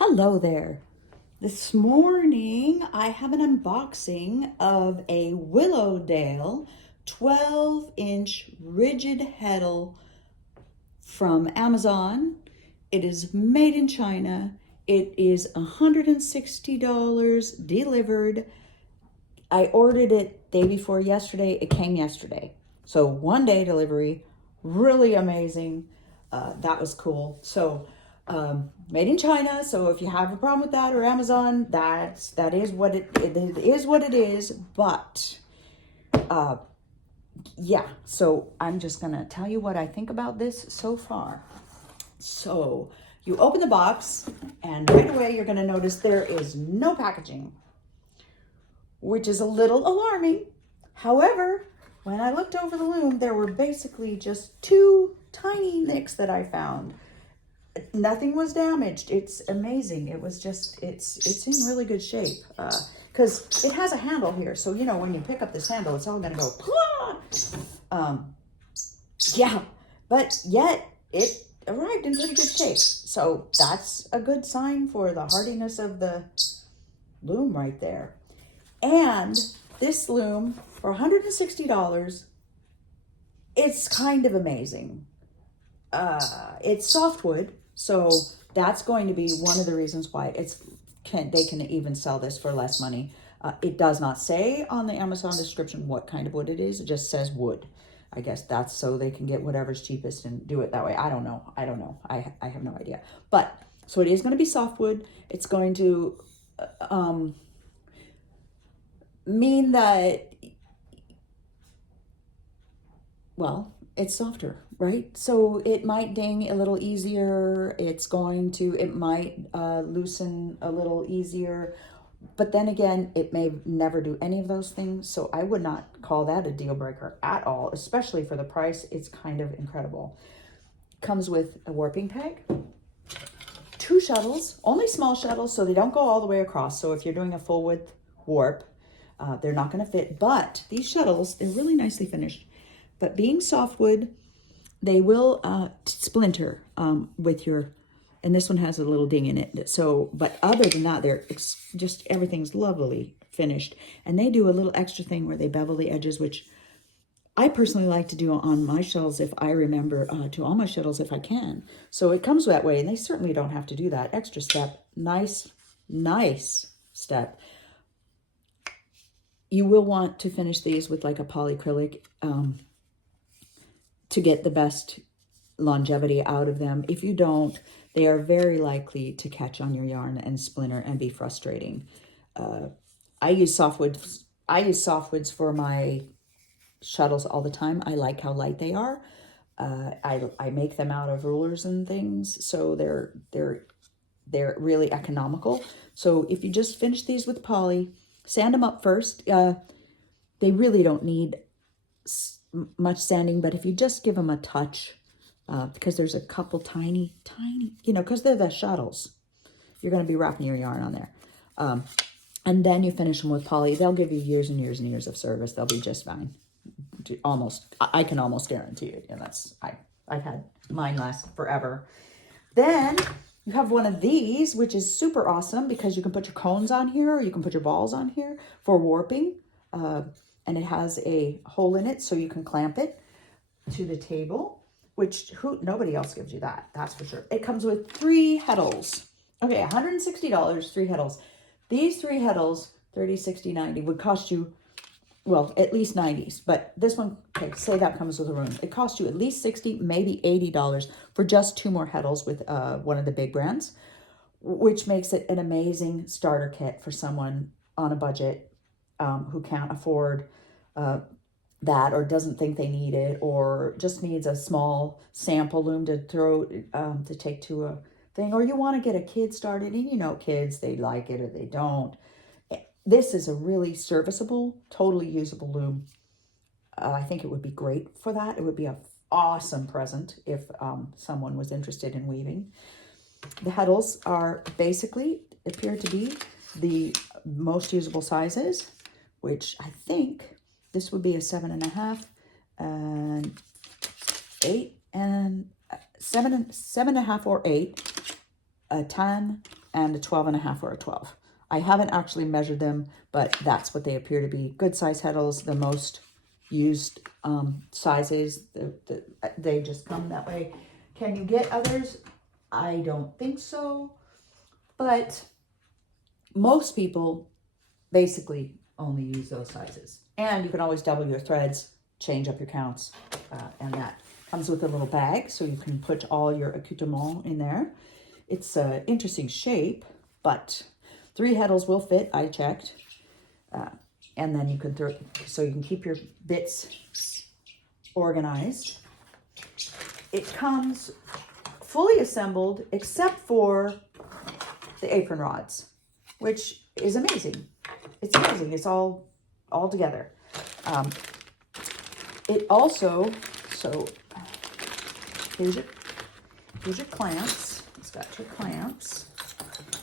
Hello there. This morning I have an unboxing of a Willowdale 12-inch rigid heddle from Amazon. It is made in China. It is $160 delivered. I ordered it day before yesterday. It came yesterday. So 1 day delivery, really amazing. That was cool. So made in China. So if you have a problem with that or Amazon, that is what it is what it is. But yeah, so I'm just gonna tell you what I think about this so far. So you open the box and right away you're gonna notice there is no packaging, which is a little alarming. However, when I looked over the loom, there were basically just two tiny nicks that I found. Nothing was damaged. It's amazing. It was just, it's in really good shape. Because it has a handle here. So, you know, when you pick up this handle, it's all going to go, yeah. But yet, it arrived in pretty good shape. So that's a good sign for the hardiness of the loom right there. And this loom, for $160, it's kind of amazing. It's softwood, so that's going to be one of the reasons why they can even sell this for less money. It does not say on the Amazon description what kind of wood it is. It just says wood. I guess that's so they can get whatever's cheapest and do it that way. I don't know. I have no idea. But so it is going to be softwood. It's going to mean that, well, it's softer, right? So it might ding a little easier. It might loosen a little easier. But then again, it may never do any of those things. So I would not call that a deal breaker at all, especially for the price. It's kind of incredible. Comes with a warping peg, two shuttles, only small shuttles, so they don't go all the way across. So if you're doing a full width warp, they're not going to fit. But these shuttles, they're really nicely finished. But being softwood, they will splinter with your, and this one has a little ding in it. So, but other than that, just everything's lovely finished. And they do a little extra thing where they bevel the edges, which I personally like to do on my shuttles if I remember to all my shuttles if I can. So it comes that way, and they certainly don't have to do that extra step. Nice step. You will want to finish these with like a polyacrylic to get the best longevity out of them. If you don't, they are very likely to catch on your yarn and splinter and be frustrating. I use softwoods. I use softwoods for my shuttles all the time. I like how light they are. I make them out of rulers and things, so they're really economical. So if you just finish these with poly, sand them up first. They really don't need much sanding, but if you just give them a touch, because there's a couple tiny, because they're the shuttles, you're going to be wrapping your yarn on there. And then you finish them with poly. They'll give you years and years and years of service. They'll be just fine. I can almost guarantee it. And I've had mine last forever. Then you have one of these, which is super awesome because you can put your cones on here or you can put your balls on here for warping. And it has a hole in it so you can clamp it to the table, which nobody else gives you that. That's for sure. It comes with 3 heddles. Okay, $160, 3 heddles. These 3 heddles, 30, 60, 90, would cost you, well, at least 90s. But this one, okay, say that comes with a room. It costs you at least 60, maybe $80 for just 2 more heddles with one of the big brands, which makes it an amazing starter kit for someone on a budget who can't afford that or doesn't think they need it or just needs a small sample loom to throw to take to a thing, or you want to get a kid started, and kids, they like it or they don't. This is a really serviceable, totally usable loom. I think it would be great for that. It would be an awesome present if someone was interested in weaving. The heddles appear to be the most usable sizes, which I think this would be a 7.5 and 8 and 7.5 or 8, a 10 and a 12.5 or a 12. I haven't actually measured them, but that's what they appear to be. Good size Heddles, the most used sizes. They just come that way. Can you get others? I don't think so, but most people basically only use those sizes. And you can always double your threads, change up your counts, and that comes with a little bag, so you can put all your accoutrements in there. It's an interesting shape, but 3 Heddles will fit, I checked. And then you can throw, so you can keep your bits organized. It comes fully assembled except for the apron rods, which is amazing. It's amazing. It's all together. It also, so here's your clamps. It's got your clamps.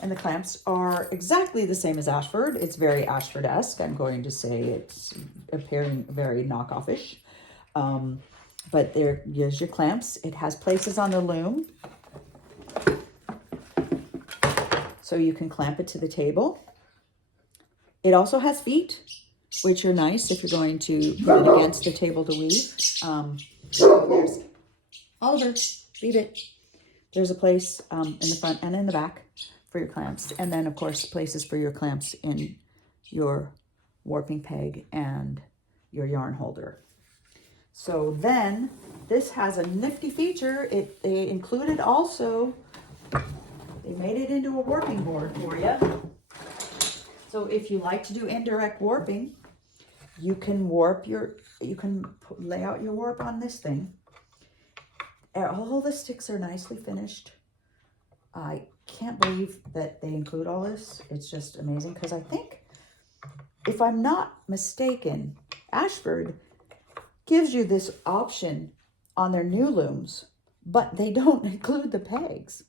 And the clamps are exactly the same as Ashford. It's very Ashford-esque. I'm going to say it's appearing very knockoff-ish. But here's your clamps. It has places on the loom, so you can clamp it to the table. It also has feet, which are nice if you're going to put it against the table to weave. There's Oliver, leave it. There's a place in the front and in the back for your clamps. And then, of course, places for your clamps in your warping peg and your yarn holder. So then, this has a nifty feature. They included also, they made it into a warping board for you. So if you like to do indirect warping, you can lay out your warp on this thing. All the sticks are nicely finished. I can't believe that they include all this. It's just amazing, because I think, if I'm not mistaken, Ashford gives you this option on their new looms, but they don't include the pegs.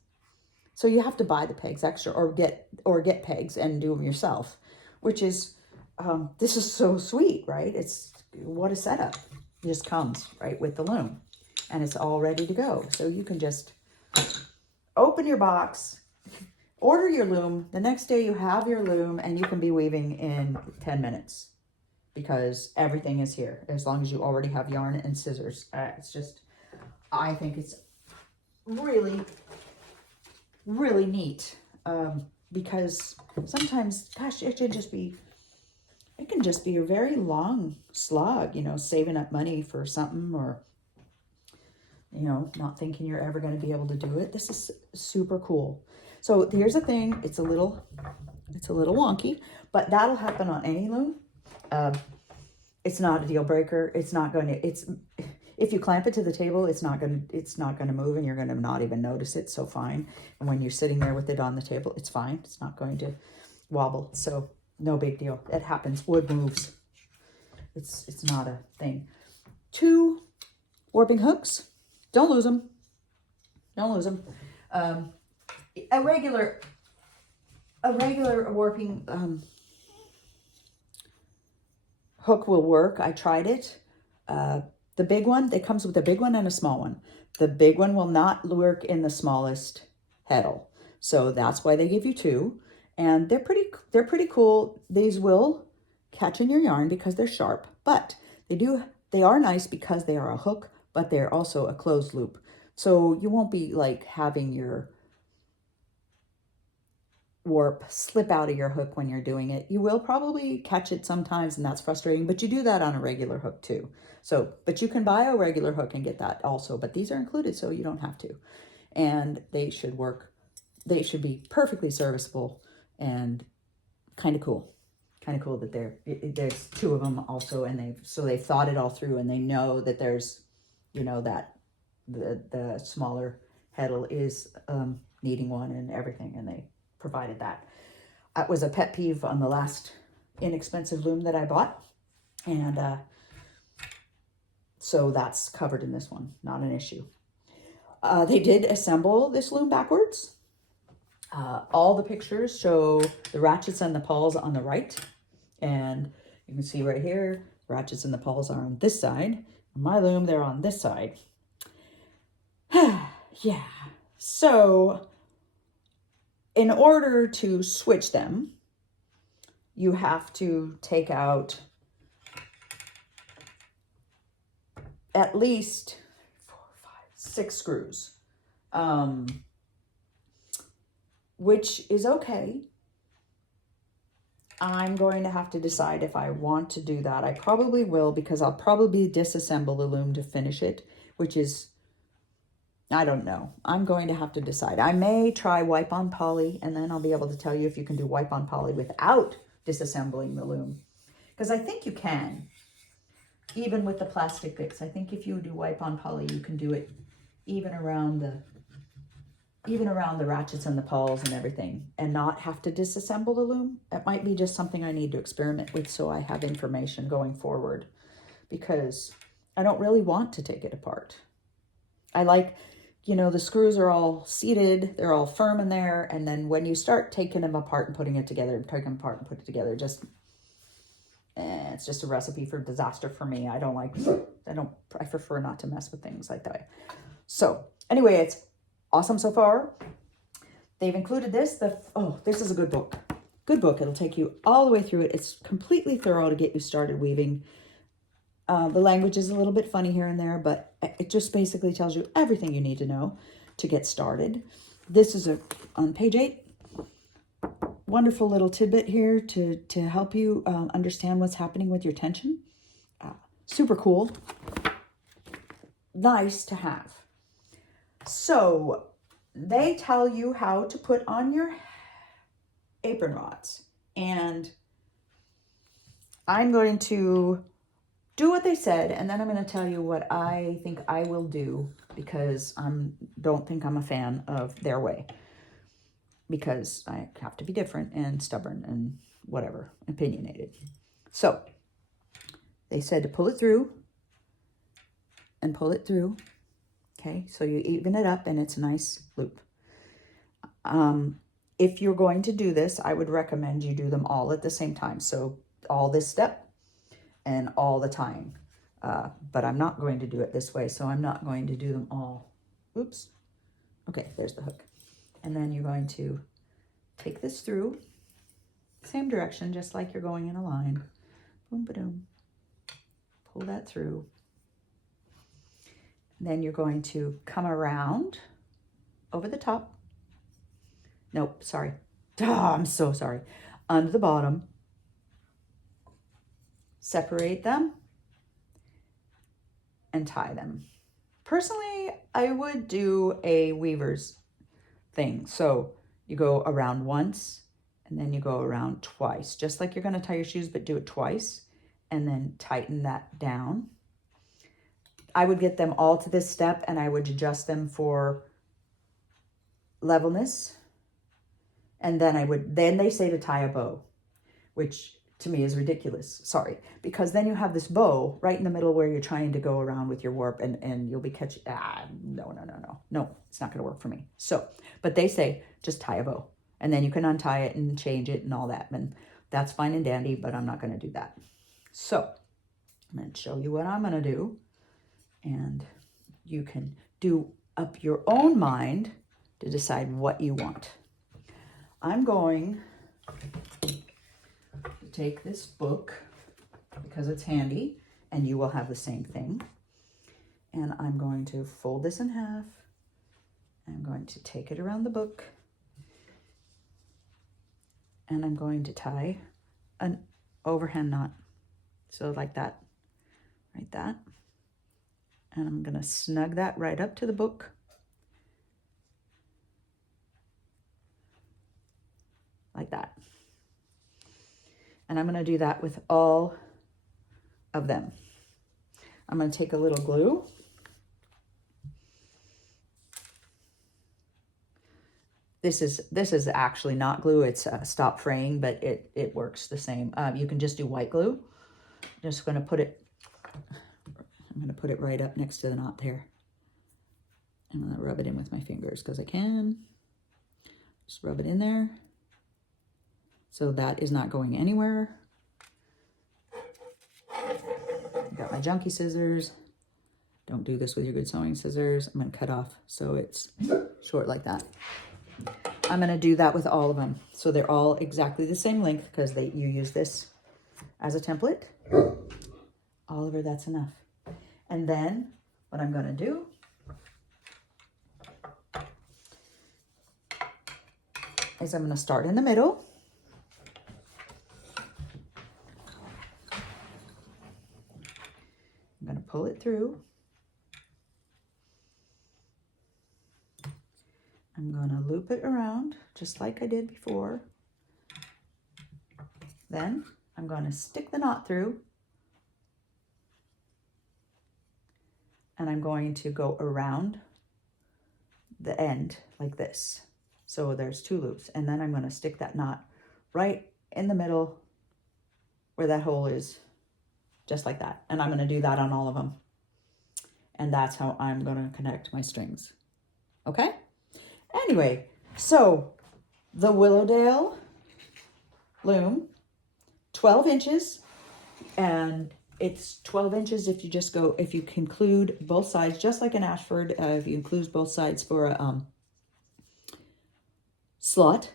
So you have to buy the pegs extra, or get pegs and do them yourself, which is, this is so sweet, right? It's, what a setup. It just comes right with the loom, and it's all ready to go. So you can just open your box, order your loom. The next day you have your loom, and you can be weaving in 10 minutes because everything is here, as long as you already have yarn and scissors. It's just, I think it's really, really neat, because sometimes, gosh, it can just be a very long slog, saving up money for something, or not thinking you're ever going to be able to do it. This is super cool. So here's the thing. It's a little wonky, but that'll happen on any loom. It's not a deal breaker. It's not going to, if you clamp it to the table, it's not going to move, and you're going to not even notice it. So fine. And when you're sitting there with it on the table, it's fine. It's not going to wobble. So no big deal. It happens. Wood moves. It's not a thing. 2 warping hooks. Don't lose them. Don't lose them. A regular warping hook will work. I tried it. The big one, it comes with a big one and a small one. The big one will not work in the smallest Heddle. So that's why they give you 2. And they're pretty cool. These will catch in your yarn because they're sharp, but they are nice because they are a hook, but they're also a closed loop. So you won't be like having your warp slip out of your hook when you're doing it. You will probably catch it sometimes, and that's frustrating, but you do that on a regular hook too. So, but you can buy a regular hook and get that also, but these are included, so you don't have to. And they should work. They should be perfectly serviceable and kind of cool. Kind of cool that there's 2 of them also, and they've thought it all through, and they know that there's, that the smaller Heddle is needing one and everything, and they provided that. That was a pet peeve on the last inexpensive loom that I bought, and so that's covered in this one. Not an issue. They did assemble this loom backwards. All the pictures show the ratchets and the pawls on the right, and you can see right here, ratchets and the pawls are on this side. On my loom, they're on this side. Yeah, so in order to switch them, you have to take out at least 4, 5, 6 screws, which is okay. I'm going to have to decide if I want to do that. I probably will, because I'll probably disassemble the loom to finish it, which is, I don't know. I'm going to have to decide. I may try wipe on poly, and then I'll be able to tell you if you can do wipe on poly without disassembling the loom. Because I think you can, even with the plastic bits. I think if you do wipe on poly, you can do it even around the ratchets and the pawls and everything, and not have to disassemble the loom. It might be just something I need to experiment with, so I have information going forward, because I don't really want to take it apart. I like, you know, the screws are all seated, they're all firm in there, and then when you start taking them apart and putting it together, take them apart and put it together, just, it's just a recipe for disaster for me. I prefer not to mess with things like that. So anyway, it's awesome so far. They've included this. This is a good book. Good book. It'll take you all the way through it. It's completely thorough to get you started weaving. The language is a little bit funny here and there, but it just basically tells you everything you need to know to get started. This is on page 8. Wonderful little tidbit here to help you understand what's happening with your tension. Super cool. Nice to have. So they tell you how to put on your apron rods, and I'm going to do what they said, and then I'm going to tell you what I think I will do, because I don't think I'm a fan of their way, because I have to be different and stubborn and whatever, opinionated. So they said to pull it through and pull it through. Okay, so you even it up and it's a nice loop. If you're going to do this, I would recommend you do them all at the same time. So all this step and all the tying. But I'm not going to do it this way, so I'm not going to do them all. Oops. Okay, there's the hook. And then you're going to take this through, same direction, just like you're going in a line. Boom, ba-doom. Pull that through. Then you're going to come around over the top. Nope, sorry. Oh, I'm so sorry. Under the bottom. Separate them and tie them. Personally, I would do a weaver's thing. So you go around once and then you go around twice, just like you're going to tie your shoes, but do it twice and then tighten that down. I would get them all to this step and I would adjust them for levelness. And then they say to tie a bow, which to me is ridiculous. Sorry. Because then you have this bow right in the middle where you're trying to go around with your warp and you'll be catching, no, it's not going to work for me. So, but they say just tie a bow and then you can untie it and change it and all that. And that's fine and dandy, but I'm not going to do that. So I'm going to show you what I'm going to do. And you can do up your own mind to decide what you want. I'm going to take this book because it's handy, and you will have the same thing. And I'm going to fold this in half. I'm going to take it around the book. And I'm going to tie an overhand knot. So like that, like that. And I'm going to snug that right up to the book. Like that. And I'm going to do that with all of them. I'm going to take a little glue. This is actually not glue. It's stop fraying, but it works the same. You can just do white glue. Just going to put it. I'm going to put it right up next to the knot there. I'm going to rub it in with my fingers because I can. Just rub it in there. So that is not going anywhere. Got my junky scissors. Don't do this with your good sewing scissors. I'm going to cut off so it's short like that. I'm going to do that with all of them. So they're all exactly the same length because you use this as a template. Oliver, that's enough. And then what I'm going to do is I'm going to start in the middle. I'm going to pull it through. I'm going to loop it around just like I did before. Then I'm going to stick the knot through. And I'm going to go around the end like this. So there's 2 loops. And then I'm going to stick that knot right in the middle where that hole is, just like that. And I'm going to do that on all of them. And that's how I'm going to connect my strings. Okay? Anyway, so the Willowdale loom, 12 inches, and it's 12 inches if you conclude both sides, just like an Ashford, if you include both sides for a slot,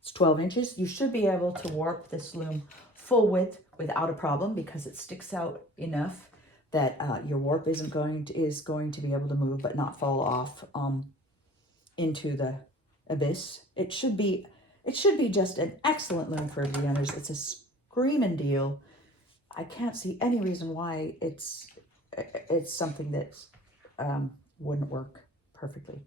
it's 12 inches. You should be able to warp this loom full width without a problem because it sticks out enough that your warp is going to be able to move but not fall off into the abyss. It should be just an excellent loom for beginners. It's a screaming deal. I can't see any reason why it's something that wouldn't work perfectly.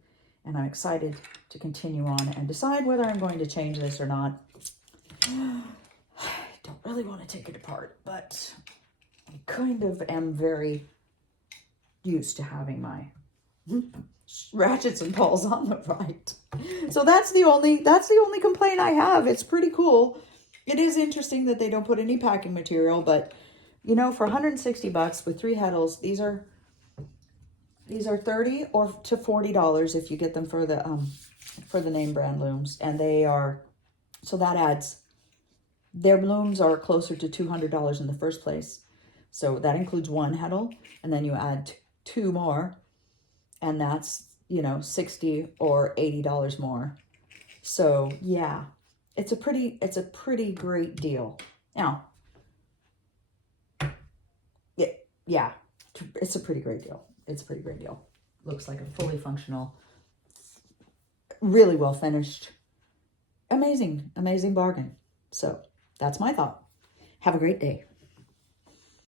And I'm excited to continue on and decide whether I'm going to change this or not. I don't really want to take it apart, but I kind of am very used to having my ratchets and balls on the right. So that's the only complaint I have. It's pretty cool. It is interesting that they don't put any packing material, but you know, for 160 bucks with 3 Heddles, these are $30 or to $40 if you get them for the name brand looms, and they are, so that adds, their looms are closer to $200 in the first place. So that includes 1 Heddle, and then you add 2 more, and that's, you know, $60 or $80 more. So yeah, it's a pretty great deal. Now, yeah, it's a pretty great deal. It's a pretty great deal. Looks like a fully functional, really well finished, amazing bargain. So that's my thought. Have a great day.